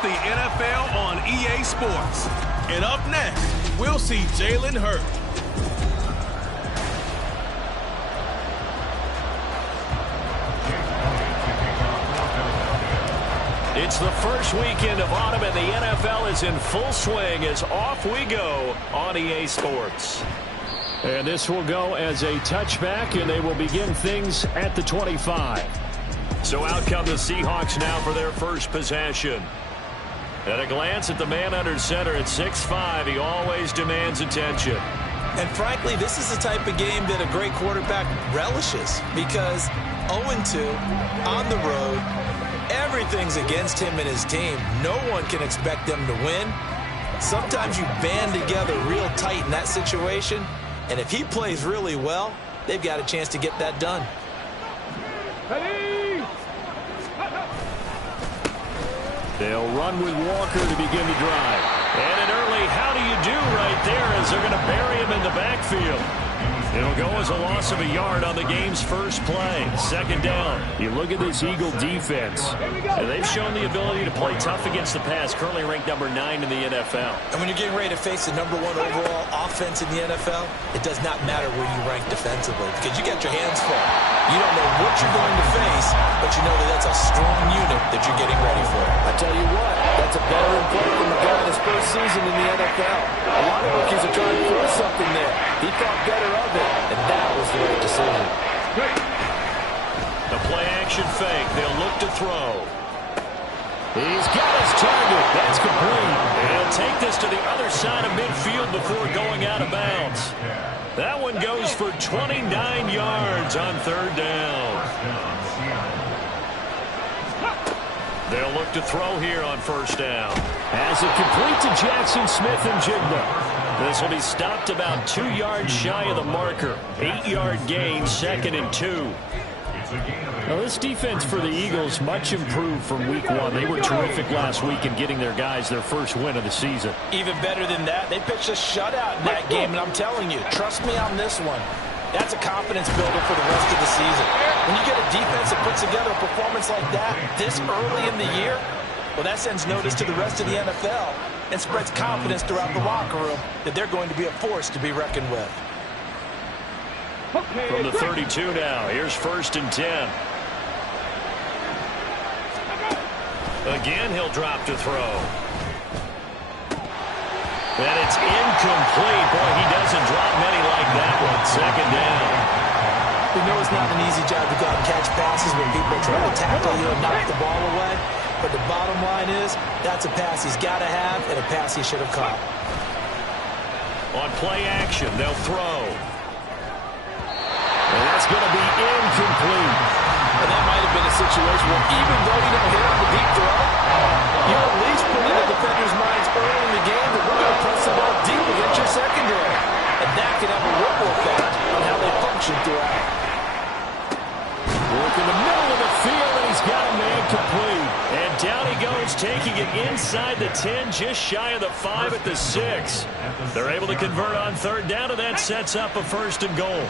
It's the NFL on EA Sports. And up next, we'll see Jalen Hurts. It's the first weekend of autumn, and the NFL is in full swing as off we go on EA Sports. And this will go as a touchback, and they will begin things at the 25. So out come the Seahawks now for their first possession. At a glance at the man under center at 6'5", he always demands attention. And frankly, this is the type of game that a great quarterback relishes, because 0-2 on the road, everything's against him and his team. No one can expect them to win. Sometimes you band together real tight in that situation, and if he plays really well, they've got a chance to get that done. They'll run with Walker to begin the drive. And an early how do you do right there as they're going to bury him in the backfield. It'll go as a loss of a yard on the game's first play. Second down. You look at this Eagle defense. And they've shown the ability to play tough against the pass, currently ranked number 9 in the NFL. And when you're getting ready to face the number 1 overall offense in the NFL, it does not matter where you rank defensively because you got your hands full. You don't know what you're going to face, but you know that that's a strong unit that you're getting ready for. I tell you what, that's a veteran play from the guy in his first season in the NFL. A lot of rookies are trying to force something there. He thought better of it, and that was the right decision. The play-action fake. They'll look to throw. He's got his target. That's complete. He'll take this to the other side of midfield before going out of bounds. That one goes for 29 yards on third down. They'll look to throw here on first down. As it complete to Jackson Smith and Jigba. This will be stopped about 2 yards shy of the marker. 8-yard gain, 2nd and 2. Now, this defense for the Eagles much improved from week 1. They were terrific last week in getting their guys their first win of the season. Even better than that, they pitched a shutout in that game, and I'm telling you, trust me on this one. That's a confidence builder for the rest of the season. When you get a defense that puts together a performance like that this early in the year, well, that sends notice to the rest of the NFL and spreads confidence throughout the locker room that they're going to be a force to be reckoned with. From the 32 now, here's 1st and 10. Again, he'll drop to throw. And it's incomplete. Boy, he doesn't drop many like that one. 2nd down. We know it's not an easy job to go out and catch passes when people are trying to tackle you and knock the ball away. But the bottom line is, that's a pass he's got to have and a pass he should have caught. On play action, they'll throw. And that's going to be incomplete. And that might have been a situation where even though you don't hit on the deep throw, you at least put in the defender's minds early in the game that we're going to press the ball deep against your secondary. And that can have a ripple effect on how they function throughout. Work in the middle of the field, and he's got a man complete. And down he goes, taking it inside the 10, just shy of the 5 at the 6. They're able to convert on third down, and that sets up a 1st and goal.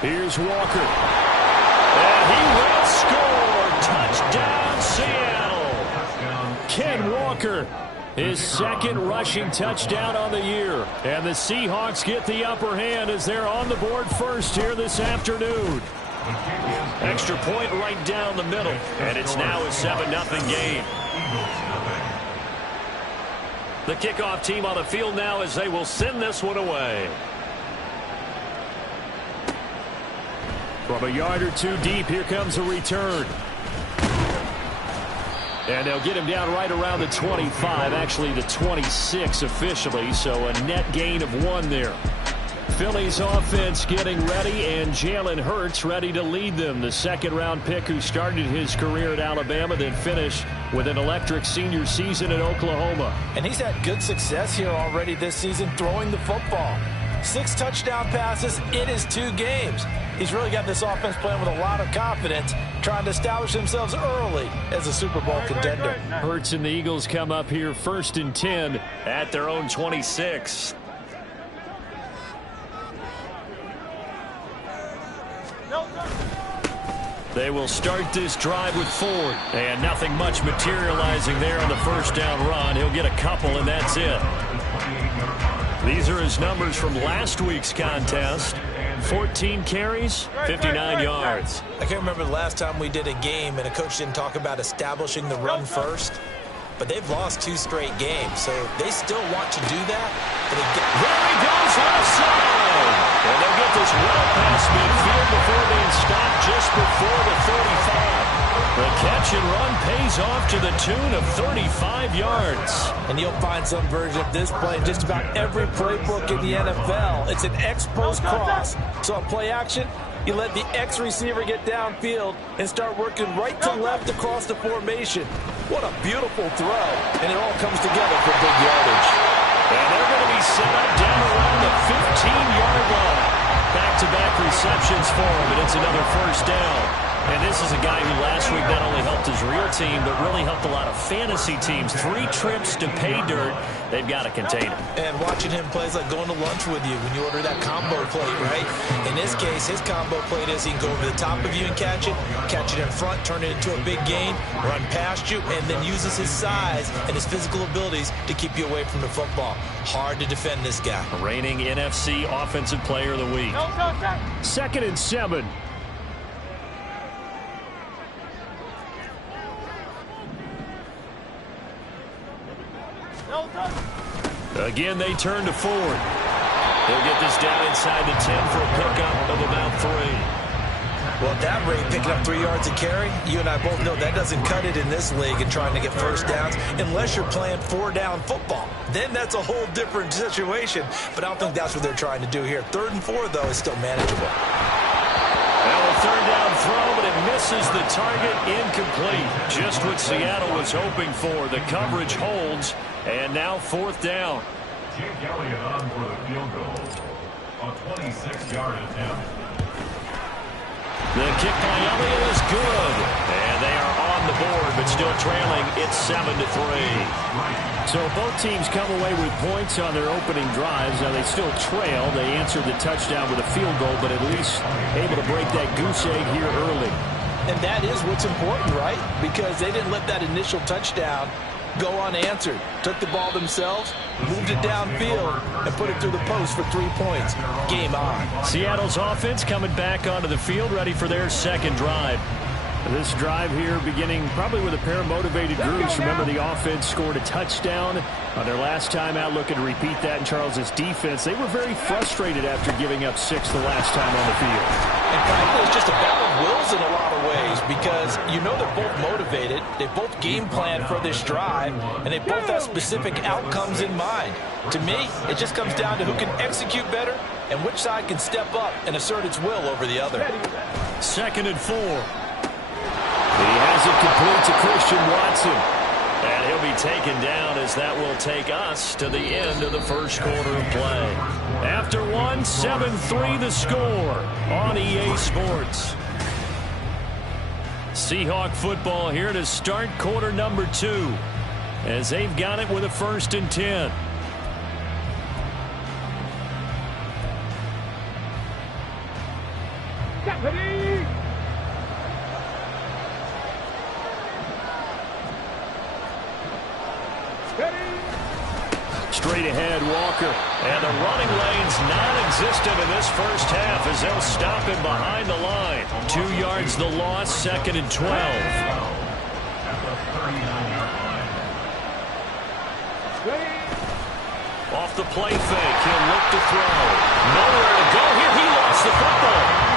Here's Walker. And he will score. Touchdown, Seattle. Ken Walker, his 2nd rushing touchdown on the year. And the Seahawks get the upper hand as they're on the board first here this afternoon. Extra point right down the middle. And it's now a 7-0 game. The kickoff team on the field now as they will send this one away. From a yard or 2 deep, here comes a return. And they'll get him down right around the 25, actually the 26 officially, so a net gain of 1 there. Philly's offense getting ready, and Jalen Hurts ready to lead them. The 2nd-round pick who started his career at Alabama, then finished with an electric senior season at Oklahoma. And he's had good success here already this season throwing the football. 6 touchdown passes in his 2 games. He's really got this offense playing with a lot of confidence, trying to establish themselves early as a Super Bowl contender. Hurts and the Eagles come up here 1st and 10 at their own 26. They will start this drive with Ford. And nothing much materializing there on the first down run. He'll get a couple, and that's it. These are his numbers from last week's contest. 14 carries, 59 yards. I can't remember the last time we did a game and a coach didn't talk about establishing the run first. But they've lost 2 straight games, so they still want to do that. There he goes left side. And they'll get this well past midfield before being stopped just before the 35. The catch and run pays off to the tune of 35 yards. And you'll find some version of this play in just about every playbook in the NFL. It's an X-post cross. So on play action, you let the X receiver get downfield and start working right to left across the formation. What a beautiful throw. And it all comes together for big yardage. And they're going to be set up down around the 15-yard line. Back-to-back receptions for him, and it's another first down. And this is a guy who last week not only helped his real team, but really helped a lot of fantasy teams. 3 trips to pay dirt. They've got to contain him. And watching him play is like going to lunch with you when you order that combo plate, right? In this case, his combo plate is he can go over the top of you and catch it in front, turn it into a big gain, run past you, and then uses his size and his physical abilities to keep you away from the football. Hard to defend this guy. Reigning NFC Offensive Player of the Week. 2nd and 7. Again, they turn to Ford. He'll get this down inside the 10 for a pickup of about 3. Well, at that rate, picking up 3 yards a carry, you and I both know that doesn't cut it in this league and trying to get first downs unless you're playing 4-down football. Then that's a whole different situation, but I don't think that's what they're trying to do here. 3rd and 4, though, is still manageable. Now a 3rd down throw, but it misses the target, incomplete. Just what Seattle was hoping for. The coverage holds, and now 4th down. Jake Elliott on for the field goal. A 26-yard attempt. The kick by Elliott is good. And they are on the board, but still trailing. It's 7-3. So both teams come away with points on their opening drives. Now they still trail. They answered the touchdown with a field goal, but at least able to break that goose egg here early. And that is what's important, right? Because they didn't let that initial touchdown go unanswered. Took the ball themselves, moved it downfield, and put it through the post for 3 points. Game on. Seattle's offense coming back onto the field, ready for their 2nd drive. This drive here beginning probably with a pair of motivated groups. Remember, the offense scored a touchdown on their last time out, looking to repeat that in Charles' defense. They were very frustrated after giving up 6 the last time on the field. And frankly, it's just a battle of wills in a lot of ways because you know they're both motivated. They both game plan for this drive, and they both have specific outcomes in mind. To me, it just comes down to who can execute better and which side can step up and assert its will over the other. 2nd and 4. He has it complete to Christian Watson. And he'll be taken down as that will take us to the end of the first quarter of play. After 1, 7-3 the score on EA Sports. Seahawk football here to start quarter number 2 as they've got it with a 1st and 10. Straight ahead, Walker. And the running lane's non-existent in this first half as they'll stop him behind the line. 2 yards the loss, 2nd and 12. Off the play fake, he'll look to throw. Nowhere to go here, he lost the football.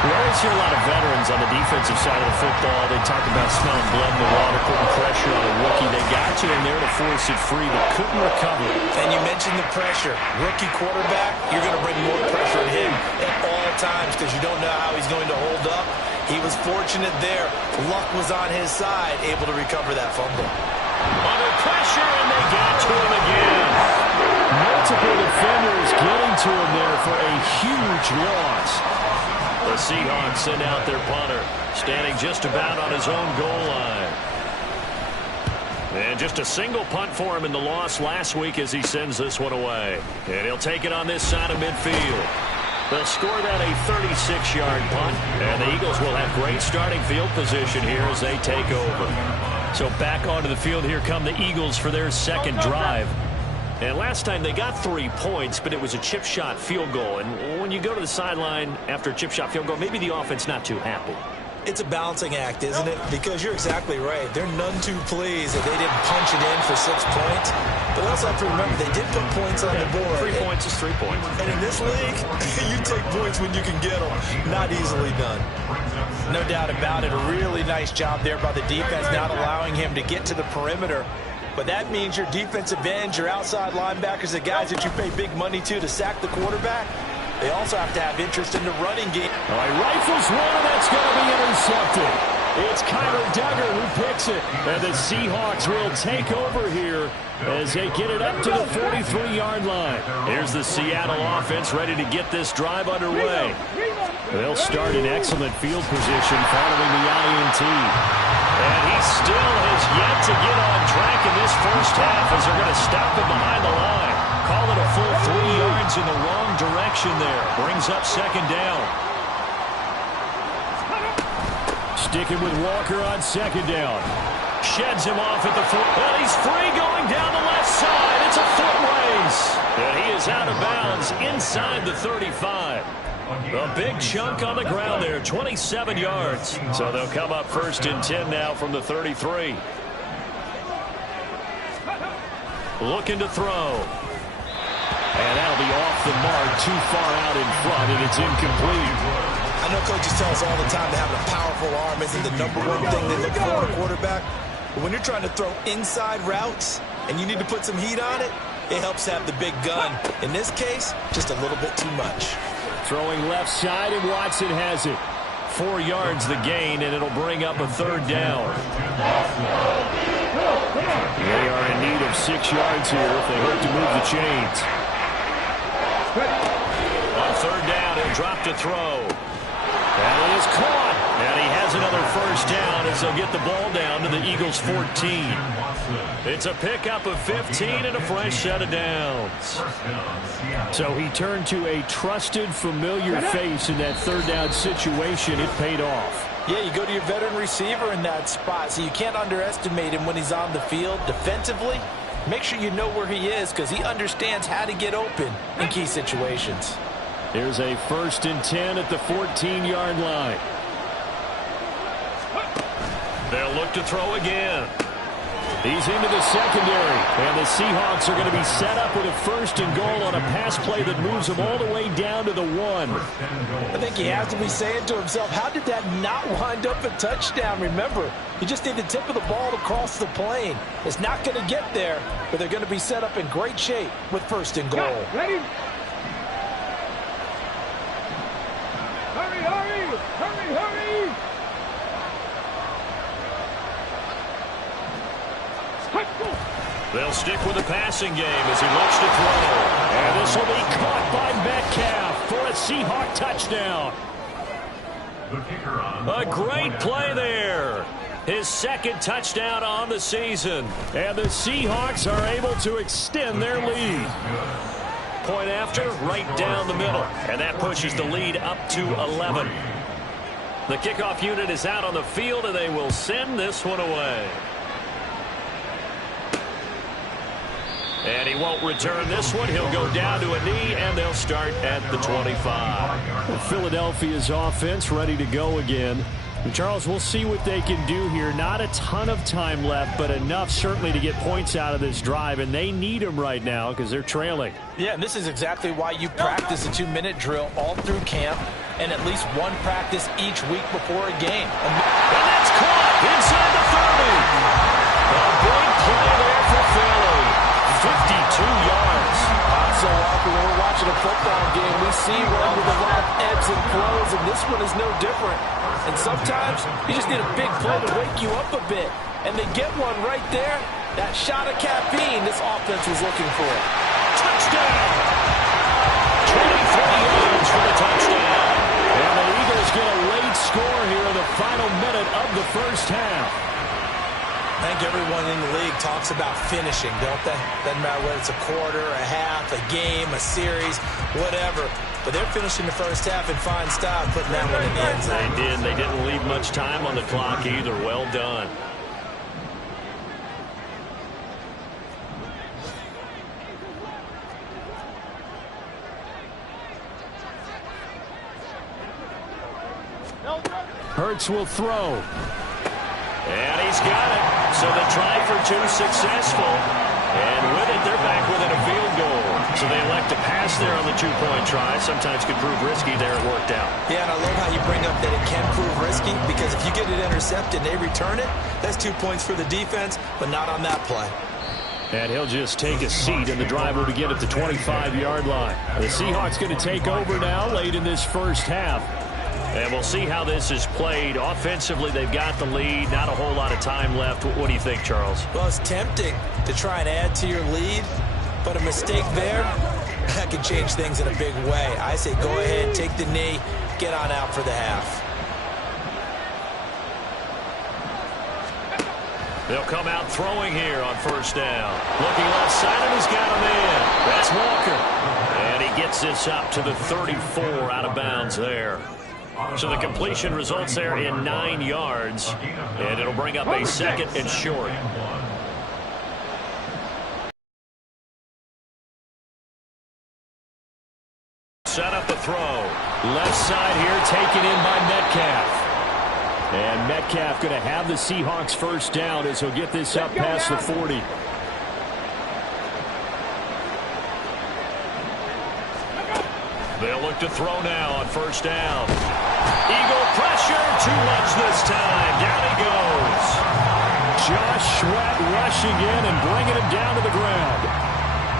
We always hear a lot of veterans on the defensive side of the football. They talk about smelling blood in the water, putting pressure on a rookie. They got you in there to force it free, but couldn't recover. And you mentioned the pressure. Rookie quarterback, you're going to bring more pressure at him at all times because you don't know how he's going to hold up. He was fortunate there. Luck was on his side, able to recover that fumble. Under pressure, and they got to him again. Multiple defenders getting to him there for a huge loss. The Seahawks send out their punter, standing just about on his own goal line. And just a single punt for him in the loss last week as he sends this one away. And he'll take it on this side of midfield. They'll score that a 36-yard punt, and the Eagles will have great starting field position here as they take over. So back onto the field, here come the Eagles for their second drive. And last time they got 3 points, but it was a chip shot field goal. And when you go to the sideline after a chip shot field goal, maybe the offense not too happy. It's a balancing act, isn't it? Because you're exactly right. They're none too pleased that they didn't punch it in for 6 points. But also have to remember, they did put points on the board. 3 points is 3 points. And in this league, you take points when you can get them. Not easily done. No doubt about it. A really nice job there by the defense, not allowing him to get to the perimeter. But that means your defensive ends, your outside linebackers, the guys that you pay big money to sack the quarterback, they also have to have interest in the running game. All right, rifles one, and that's going to be intercepted. It's Kyler Duggar who picks it. And the Seahawks will take over here as they get it up to the 43-yard line. Here's the Seattle offense ready to get this drive underway. They'll start in excellent field position following the INT. And he still has yet to get on track in this first half as they're going to stop him behind the line. Call it a full 3 yards in the wrong direction there. Brings up second down. Sticking with Walker on second down. Sheds him off at the foot. And he's free going down the left side. It's a foot race. And he is out of bounds inside the 35. A big chunk on the ground there, 27 yards. So they'll come up 1st and 10 now from the 33. Looking to throw. And that'll be off the mark, too far out in front, and it's incomplete. I know coaches tell us all the time that having a powerful arm isn't the #1 thing they look for in a quarterback. But when you're trying to throw inside routes and you need to put some heat on it, it helps have the big gun. In this case, just a little bit too much. Throwing left side, and Watson has it. 4 yards the gain, and it'll bring up a 3rd down. They are in need of 6 yards here if they hope to move the chains. On 3rd down, he'll drop to throw. And it is caught. And he has another 1st down as they'll get the ball down to the Eagles' 14. It's a pickup of 15 and a fresh set of downs. So he turned to a trusted, familiar face in that 3rd down situation. It paid off. Yeah, you go to your veteran receiver in that spot, so you can't underestimate him when he's on the field defensively. Make sure you know where he is because he understands how to get open in key situations. Here's a 1st and 10 at the 14-yard line. They'll look to throw again. He's into the secondary, and the Seahawks are going to be set up with a 1st and goal on a pass play that moves them all the way down to the 1. I think he has to be saying to himself, how did that not wind up a touchdown? Remember, you just need the tip of the ball to cross the plane. It's not going to get there, but they're going to be set up in great shape with 1st and goal. Ready? Hurry, hurry, hurry, hurry! They'll stick with the passing game as he looks to throw. And this will be caught by Metcalf for a Seahawk touchdown. A great play there. His 2nd touchdown on the season. And the Seahawks are able to extend their lead. Point after, right down the middle. And that pushes the lead up to 11. The kickoff unit is out on the field, and they will send this one away. And he won't return this one. He'll go down to a knee, and they'll start at the 25. Well, Philadelphia's offense ready to go again. And Charles, we'll see what they can do here. Not a ton of time left, but enough certainly to get points out of this drive, and they need them right now because they're trailing. Yeah, and this is exactly why you practice a 2-minute drill all through camp and at least one practice each week before a game. And that's caught inside the 30. A big play there for Philly. 52 yards. So often when we're watching a football game, we see one with a lot of ebbs and flows, and this one is no different. And sometimes you just need a big play to wake you up a bit. And they get one right there. That shot of caffeine this offense was looking for. Touchdown! 23 yards for the touchdown. And the Eagles get a late score here in the final minute of the first half. I think everyone in the league talks about finishing, don't they? Doesn't matter whether it's a quarter, a half, a game, a series, whatever. But they're finishing the first half in fine style, putting that one in the end zone. They did. They didn't leave much time on the clock either. Well done. Hurts will throw. And he's got it. So the try for two successful. And with it, they're back within a field goal. So they elect to pass there on the two-point try. Sometimes could prove risky. There it worked out. Yeah, and I love how you bring up that it can prove risky, because if you get it intercepted and they return it, that's 2 points for the defense, but not on that play. And he'll just take a seat, and the drive will begin at the 25-yard line. The Seahawks going to take over now late in this first half. And we'll see how this is played. Offensively, they've got the lead. Not a whole lot of time left. What do you think, Charles? Well, it's tempting to try and add to your lead, but a mistake there, that can change things in a big way. I say go ahead, take the knee, get on out for the half. They'll come out throwing here on first down. Looking left side, and he's got him in. That's Walker. And he gets this up to the 34 out of bounds there. So the completion results there in 9 yards, and it'll bring up a second and short. Set up the throw. Left side here taken in by Metcalf. And Metcalf going to have the Seahawks first down as he'll get this up past the 40. They'll look to throw now on first down. Eagle pressure, too much this time. Down he goes. Josh Sweat rushing in and bringing him down to the ground.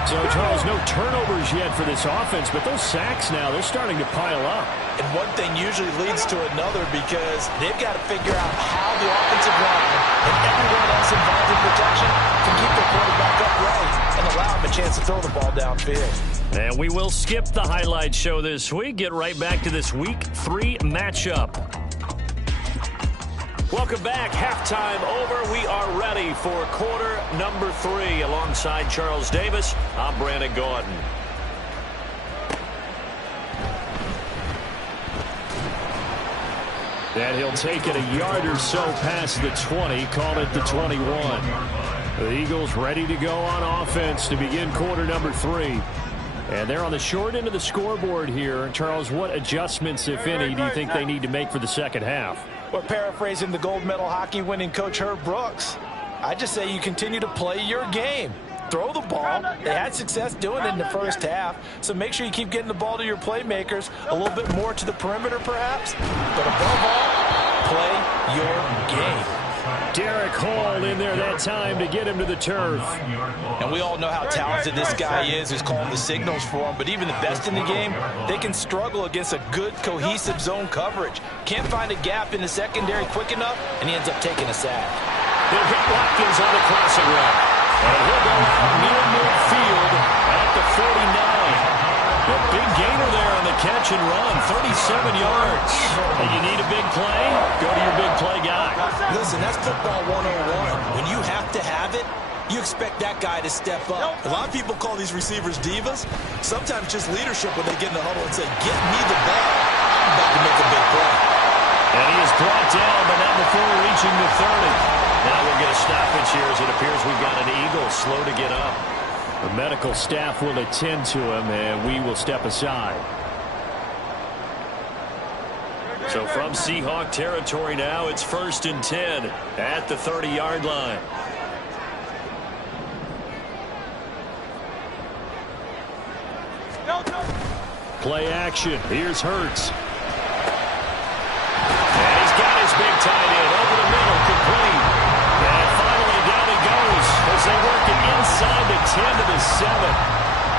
So, Charles, no turnovers yet for this offense, but those sacks now, they're starting to pile up. And one thing usually leads to another, because they've got to figure out how the offensive line and everyone else involved in protection can keep their quarterback upright and allow him a chance to throw the ball downfield. And we will skip the highlight show this week. Get right back to this Week 3 matchup. Welcome back. Halftime over. We are ready for quarter number 3. Alongside Charles Davis, I'm Brandon Gaudin. And he'll take it a yard or so past the 20, call it the 21. The Eagles ready to go on offense to begin quarter number 3. And they're on the short end of the scoreboard here. Charles, what adjustments, if any, do you think they need to make for the second half? Well, paraphrasing the gold medal hockey winning coach Herb Brooks, I just say you continue to play your game. Throw the ball. They had success doing it in the first half, so make sure you keep getting the ball to your playmakers, a little bit more to the perimeter perhaps, but above all, play your game. Derek Hall in there that time to get him to the turf. And we all know how talented this guy is who's calling the signals for him, but even the best in the game, they can struggle against a good, cohesive zone coverage. Can't find a gap in the secondary quick enough, and he ends up taking a sack. They'll hit Watkins on the crossing route. And he'll go out near midfield at the 49. A big gainer there on the catch and run, 37 yards. And you need a big play? Go to your big play guy. Listen, that's football 101. When you have to have it, you expect that guy to step up. A lot of people call these receivers divas. Sometimes just leadership when they get in the huddle and say, get me the ball. I'm about to make a big play. And he is brought down, but not before reaching the 30. Now we'll get a stoppage here as it appears we've got an Eagle slow to get up. The medical staff will attend to him, and we will step aside. So from Seahawk territory now, it's 1st and 10 at the 30-yard line. Play action. Here's Hurts. And he's got his big tight end over the middle, complete. And finally down he goes as they work it inside the 10 to the 7.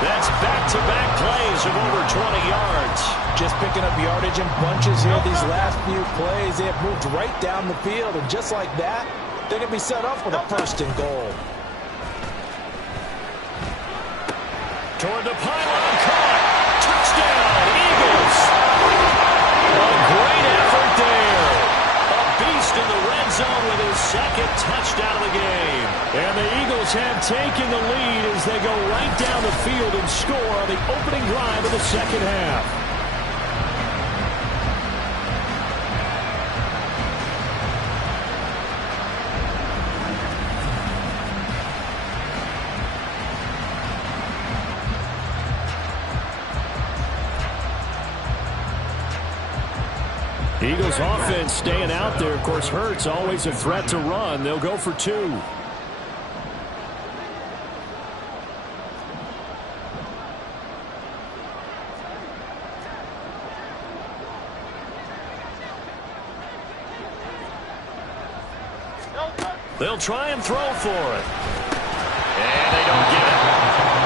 That's back-to-back plays of over 20 yards. Just picking up yardage in bunches here these last few plays. They have moved right down the field, and just like that, they're going to be set up for the 1st and goal. Toward the pylon, caught. Touchdown, Eagles. A great effort there. A beast in the red zone with his 2nd touchdown of the game. Eagles have taken the lead as they go right down the field and score on the opening drive of the second half. Eagles offense staying out there. Of course, Hurts always a threat to run. They'll go for 2. They'll try and throw for it. And they don't get it.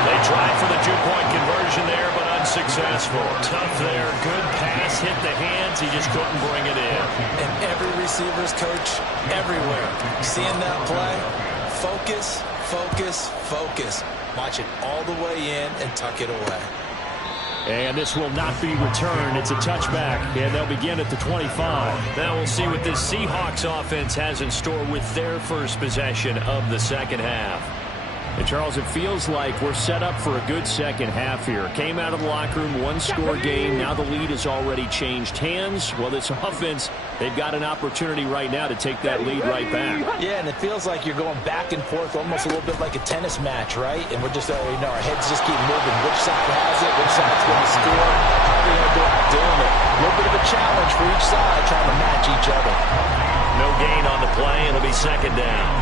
They tried for the 2-point conversion there, but unsuccessful. Tough there. Good pass. Hit the hands. He just couldn't bring it in. And every receiver's coach everywhere. Seeing that play, focus, focus, focus. Watch it all the way in and tuck it away. And this will not be returned. It's a touchback, and they'll begin at the 25. Now we'll see what this Seahawks offense has in store with their first possession of the second half. And Charles, it feels like we're set up for a good second half here. Came out of the locker room, one-score game. Now the lead has already changed hands. Well, this offense, they've got an opportunity right now to take that lead right back. Yeah, and it feels like you're going back and forth almost a little bit like a tennis match, right? And we're just already know our heads just keep moving. Which side has it? Which side's going to score? How are they going to go out doing it? A little bit of a challenge for each side trying to match each other. No gain on the play. It'll be second down.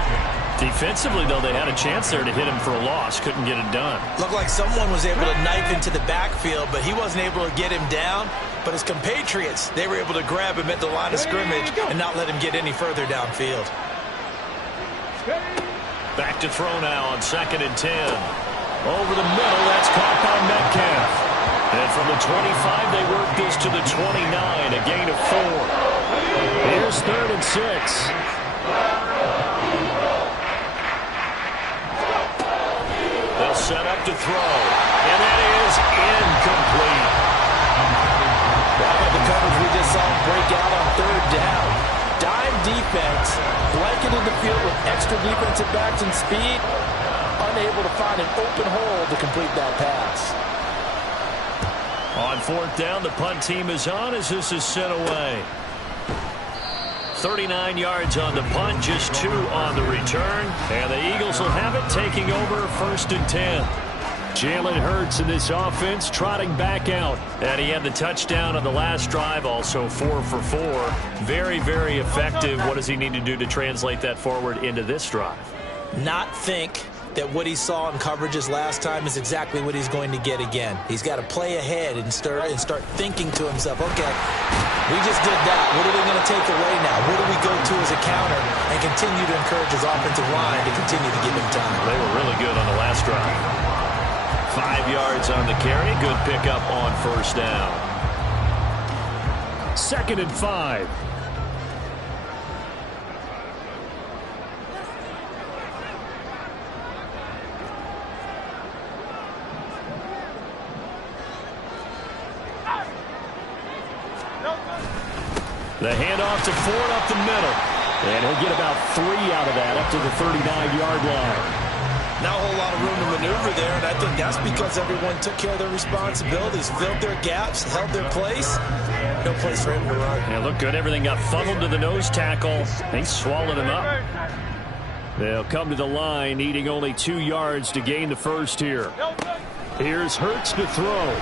Defensively, though, they had a chance there to hit him for a loss. Couldn't get it done. Looked like someone was able to knife into the backfield, but he wasn't able to get him down. But his compatriots, they were able to grab him at the line of scrimmage and not let him get any further downfield. Back to throw now on 2nd and 10. Over the middle, that's caught by Metcalf. And from the 25, they work this to the 29, a gain of 4. Here's 3rd and 6. They'll set up to throw, and that is incomplete. How about the coverage we just saw break out on 3rd down? Dime defense, blanketed the field with extra defensive backs and speed, unable to find an open hole to complete that pass. On 4th down, the punt team is on as this is sent away. 39 yards on the punt, just 2 on the return. And the Eagles will have it, taking over 1st and 10. Jalen Hurts in this offense trotting back out. And he had the touchdown on the last drive, also 4 for 4. Very, very effective. What does he need to do to translate that forward into this drive? Not think that what he saw in coverages last time is exactly what he's going to get again. He's got to play ahead and start thinking to himself, okay, we just did that. What are we going to take away now? What do we go to as a counter? And continue to encourage his offensive line to continue to give him time. They were really good on the last drive. 5 yards on the carry. Good pickup on 1st down. 2nd and 5. The handoff to Ford up the middle. And he'll get about 3 out of that up to the 39-yard line. Not a whole lot of room to maneuver there, and I think that's because everyone took care of their responsibilities, filled their gaps, held their place. No place for him to run. Yeah, looked good. Everything got funneled to the nose tackle. They swallowed him up. They'll come to the line, needing only 2 yards to gain the first here. Here's Hurts to throw.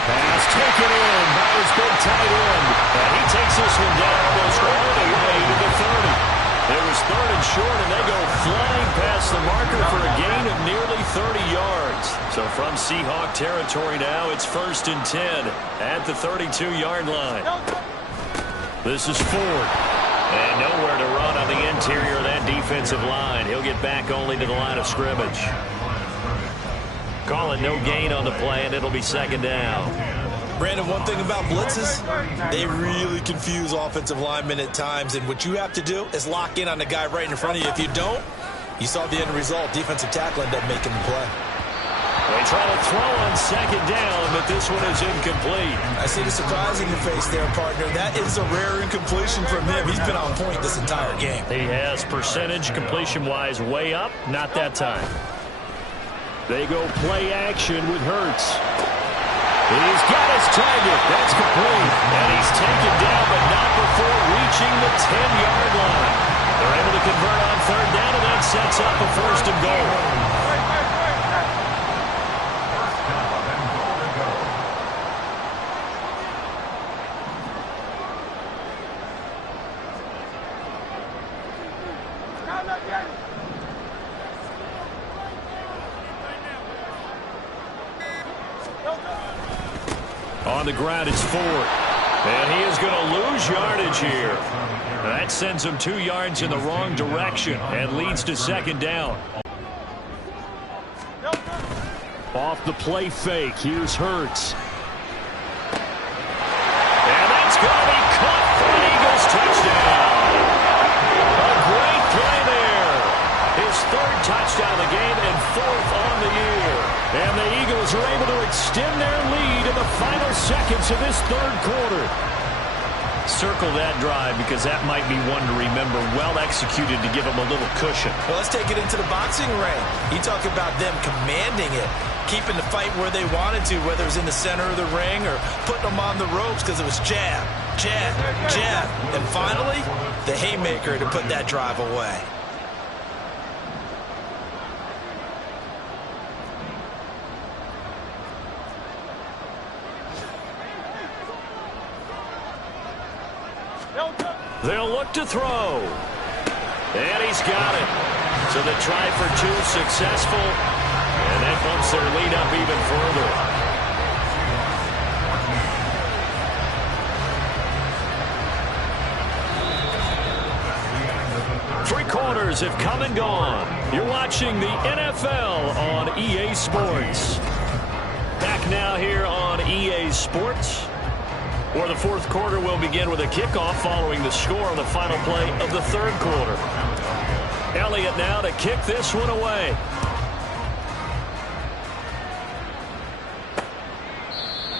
Pass taken in by his big tight end. And he takes this one down almost all the way to the 30. It was 3rd and short, and they go flying past the marker for a gain of nearly 30 yards. So from Seahawk territory now, it's 1st and 10 at the 32-yard line. This is Ford. And nowhere to run on the interior of that defensive line. He'll get back only to the line of scrimmage. Call it no gain on the play, and it'll be 2nd down. Brandon, one thing about blitzes, they really confuse offensive linemen at times, and what you have to do is lock in on the guy right in front of you. If you don't, you saw the end result. Defensive tackle ended up making the play. They try to throw on second down, but this one is incomplete. I see the surprise in your face there, partner. That is a rare incompletion from him. He's been on point this entire game. He has percentage completion-wise way up. Not that time. They go play action with Hurts. He's got his target. That's complete. And he's taken down, but not before reaching the 10-yard line. They're able to convert on third down, and that sets up a first and goal. On the ground, it's Ford. And he is going to lose yardage here. That sends him 2 yards in the wrong direction and leads to second down. Off the play fake, here's Hurts. And that's going to be caught for an Eagles touchdown. A great play there. His 3rd touchdown of the game and 4th on the year. And the Eagles are able to extend their lead in the final seconds of this 3rd quarter. Circle that drive because that might be one to remember. Well executed to give them a little cushion. Well, let's take it into the boxing ring. You talk about them commanding it, keeping the fight where they wanted to, whether it was in the center of the ring or putting them on the ropes because it was jab, jab, jab. And finally, the haymaker to put that drive away. They'll look to throw. And he's got it. So the try for 2 successful. And that bumps their lead up even further. 3 quarters have come and gone. You're watching the NFL on EA Sports. Back now here on EA Sports, where the 4th quarter will begin with a kickoff following the score on the final play of the 3rd quarter. Elliott now to kick this one away.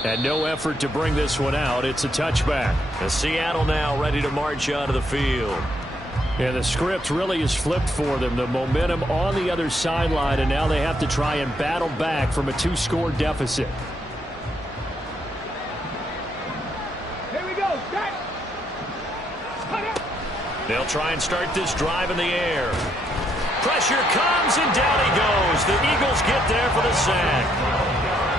And no effort to bring this one out. It's a touchback. And Seattle now ready to march onto the field. And the script really is flipped for them. The momentum on the other sideline, and now they have to try and battle back from a 2-score deficit. They'll try and start this drive in the air. Pressure comes, and down he goes. The Eagles get there for the sack.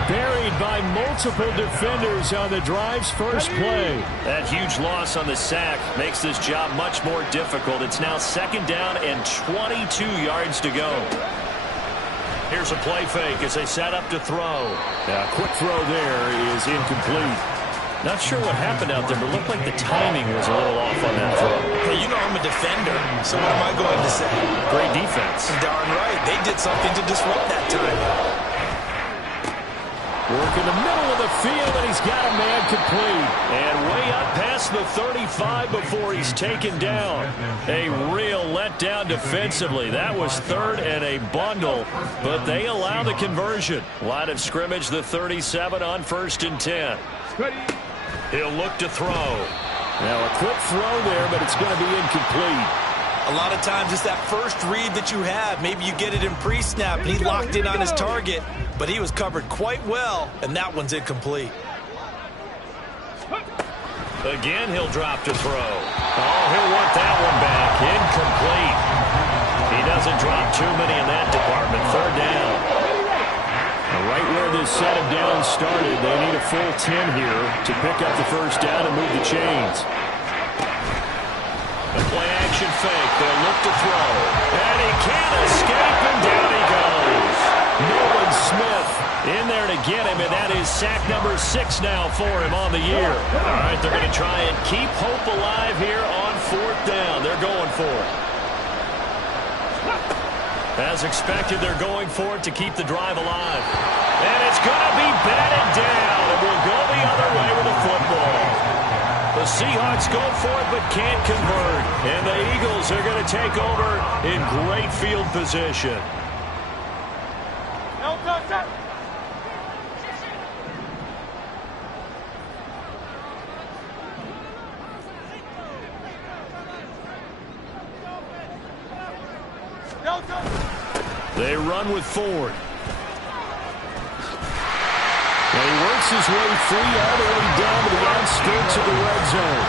Buried by multiple defenders on the drive's first play. That huge loss on the sack makes this job much more difficult. It's now 2nd down and 22 yards to go. Here's a play fake as they set up to throw. A quick throw there is incomplete. Not sure what happened out there, but it looked like the timing was a little off on that throw. Hey, you know I'm a defender, so what am I going to say? Great defense. Darn right. They did something to disrupt that timing. Work in the middle of the field, and he's got a man complete. And way up past the 35 before he's taken down. A real letdown defensively. That was 3rd and a bundle, but they allow the conversion. Line of scrimmage, the 37 on 1st and 10. He'll look to throw. Now a quick throw there, but it's going to be incomplete. A lot of times it's that first read that you have. Maybe you get it in pre-snap, and he locked in on his target, but he was covered quite well, and that one's incomplete. Again, he'll drop to throw. Oh, he'll want that one back. Incomplete. He doesn't drop too many in that department. 3rd down. Right where this set of downs started, they need a full 10 here to pick up the 1st down and move the chains. A play-action fake. They'll look to throw. And he can't escape, and down he goes. Nolan Smith in there to get him, and that is sack number 6 now for him on the year. All right, they're going to try and keep hope alive here on 4th down. They're going for it. As expected, they're going for it to keep the drive alive. And it's going to be batted down, and we'll go the other way with the football. The Seahawks go for it but can't convert. And the Eagles are going to take over in great field position. They run with Ford. And he works his way free all the way down to the outskirts of the red zone.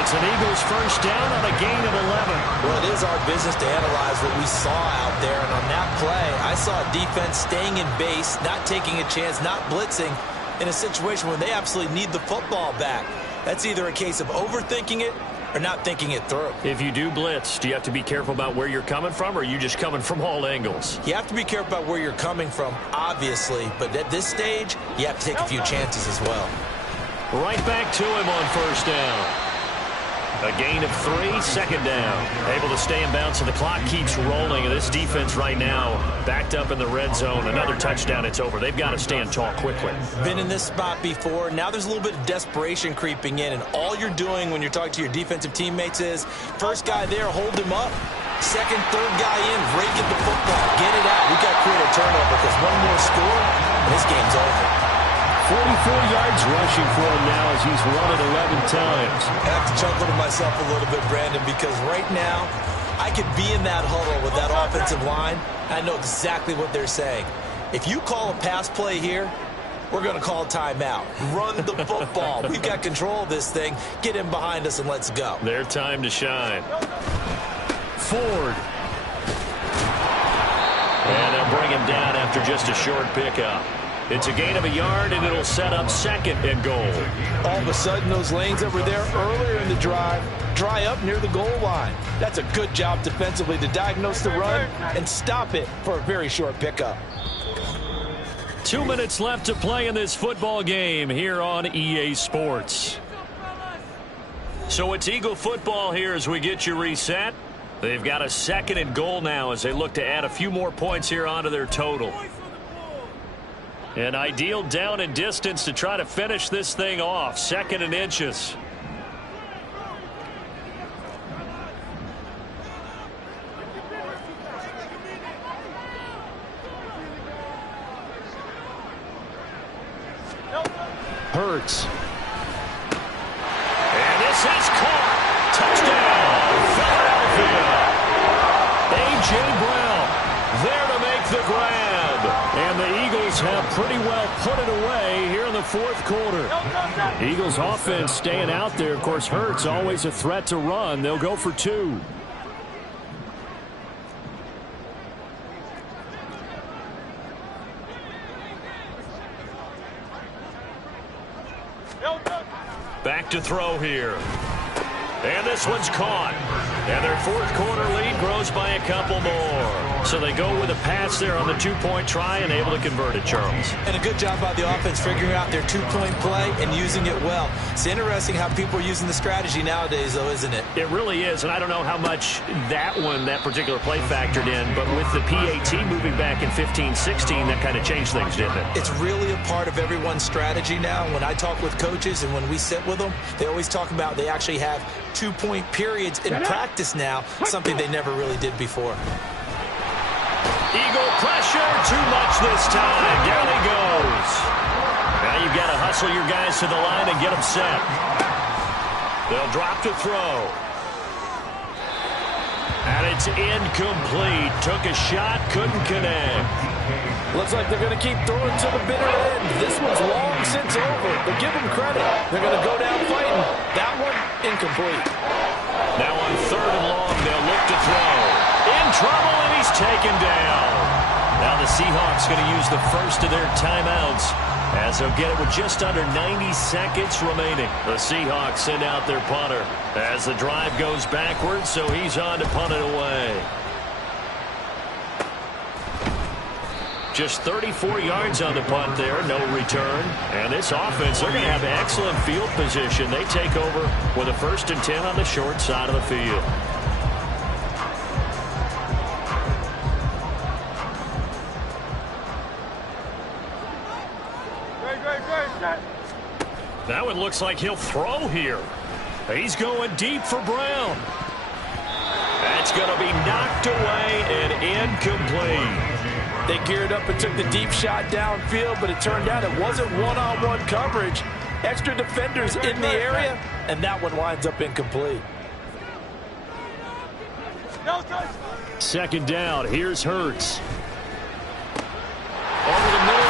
It's an Eagles first down on a gain of 11. Well, it is our business to analyze what we saw out there. And on that play, I saw a defense staying in base, not taking a chance, not blitzing in a situation where they absolutely need the football back. That's either a case of overthinking it or not thinking it through. If you do blitz, do you have to be careful about where you're coming from, or are you just coming from all angles? You have to be careful about where you're coming from, obviously. But at this stage, you have to take a few chances as well. Right back to him on first down. A gain of 3, second down. Able to stay in bounds, and the clock keeps rolling. And this defense right now backed up in the red zone. Another touchdown, it's over. They've got to stand tall quickly. Been in this spot before. Now there's a little bit of desperation creeping in. And all you're doing when you're talking to your defensive teammates is, first guy there, hold him up. Second, third guy in, rake at the football. Get it out. We've got to create a turnover because one more score, and this game's over. 44 yards rushing for him now as he's run it 11 times. I have to chuckle to myself a little bit, Brandon, because right now I could be in that huddle with that offensive line. I know exactly what they're saying. If you call a pass play here, we're going to call timeout. Run the football. We've got control of this thing. Get in behind us and let's go. Their time to shine. Ford. And they'll bring him down after just a short pickup. It's a gain of a yard, and it'll set up second and goal. All of a sudden, those lanes that were there earlier in the drive dry up near the goal line. That's a good job defensively to diagnose the run and stop it for a very short pickup. 2 minutes left to play in this football game here on EA Sports. So it's Eagle football here as we get you reset. They've got a second and goal now as they look to add a few more points here onto their total. An ideal down and distance to try to finish this thing off. Second and inches. Hurts. And this is caught. Touchdown, Philadelphia. A.J. Brown there to make the grab. And the Eagles have pretty well put it away here in the fourth quarter. Eagles offense staying out there. Of course, Hurts always a threat to run. They'll go for 2. Back to throw here. And this one's caught. And their fourth quarter lead grows by a couple more. So they go with a pass there on the two-point try and able to convert it, Charles. And a good job by the offense figuring out their two-point play and using it well. It's interesting how people are using the strategy nowadays, though, isn't it? It really is, and I don't know how much that particular play factored in, but with the PAT moving back in 15-16, that kind of changed things, didn't it? It's really a part of everyone's strategy now. When I talk with coaches and when we sit with them, they always talk about they actually have two-point periods in practice now, something they never really did before. Eagle pressure, too much this time. Down he goes. Now you've got to hustle your guys to the line and get them set. They'll drop to throw. And it's incomplete. Took a shot, couldn't connect. Looks like they're going to keep throwing to the bitter end. This one's long since over, but give them credit. They're going to go down fighting. That one, incomplete. Now on third and long, they'll look to throw. In trouble, and he's taken down. Now the Seahawks going to use the first of their timeouts as they'll get it with just under 90 seconds remaining. The Seahawks send out their punter as the drive goes backwards, so he's on to punt it away. Just 34 yards on the punt there, no return. And this offense, they're going to have excellent field position. They take over with a 1st and 10 on the short side of the field. Now it looks like he'll throw here. He's going deep for Brown. That's going to be knocked away and incomplete. They geared up and took the deep shot downfield, but it turned out it wasn't one-on-one coverage. Extra defenders in the area, and that one winds up incomplete. Second down, here's Hurts.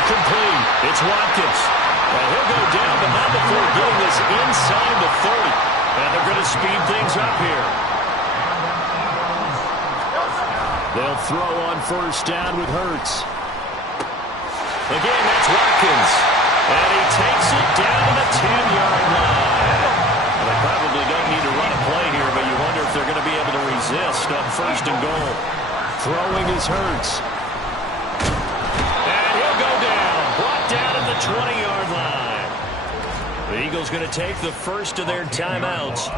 incomplete. It's Watkins. And he'll go down, but not before getting this inside the 30. And they're going to speed things up here. They'll throw on first down with Hurts. Again, that's Watkins. And he takes it down to the 10-yard line. Well, they probably don't need to run a play here, but you wonder if they're going to be able to resist on first and goal. Throwing is Hurts. And he'll go down. Brought down at the 20-yard line. The Eagles going to take the first of their timeouts.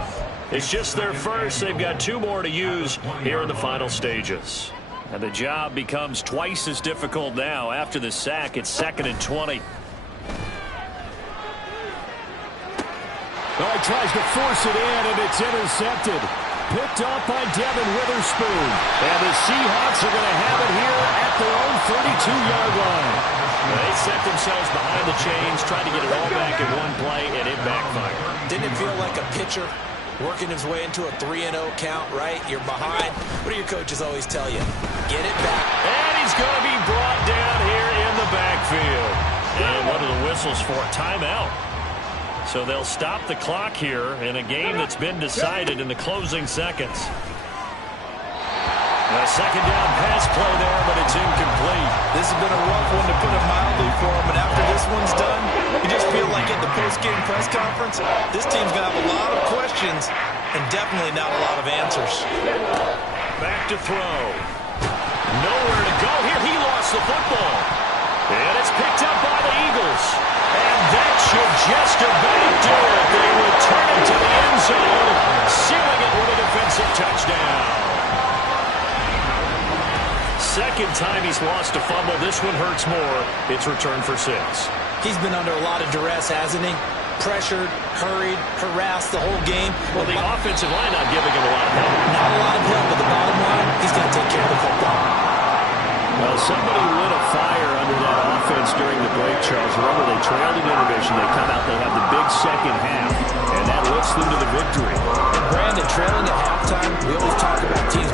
It's just their first. They've got 2 more to use here in the final stages. And the job becomes twice as difficult now. After the sack, it's 2nd and 20. Oh, he tries to force it in, and it's intercepted. Picked up by Devin Witherspoon. And the Seahawks are going to have it here at their own 32-yard line. They set themselves behind the chains, trying to get it all back in one play, and it backfired. Didn't it feel like a pitcher working his way into a 3-0 count, right? You're behind. What do your coaches always tell you? Get it back. And he's going to be brought down here in the backfield. And what are the whistles for? Timeout. So they'll stop the clock here in a game that's been decided in the closing seconds. A second down pass play there, but it's incomplete. This has been a rough one, to put it mildly, for him. And after this one's done, you just feel like at the post-game press conference, this team's going to have a lot of questions and definitely not a lot of answers. Back to throw. Nowhere to go here. He lost the football. And it's picked up by the Eagles. And that should just about do it. They return it to the end zone, sealing it with a defensive touchdown. Second time he's lost a fumble. This one hurts more. It's returned for 6. He's been under a lot of duress, hasn't he? Pressured, hurried, harassed the whole game. Well, the offensive line not giving him a lot of help. Not a lot of help, but the bottom line, he's got to take care of the football. Well, somebody lit a fire under that offense during the break, Charles. Remember, they trailed in intermission. They come out, they have the big second half, and that lifts them to the victory. And Brandon, trailing at halftime, we always talk about teams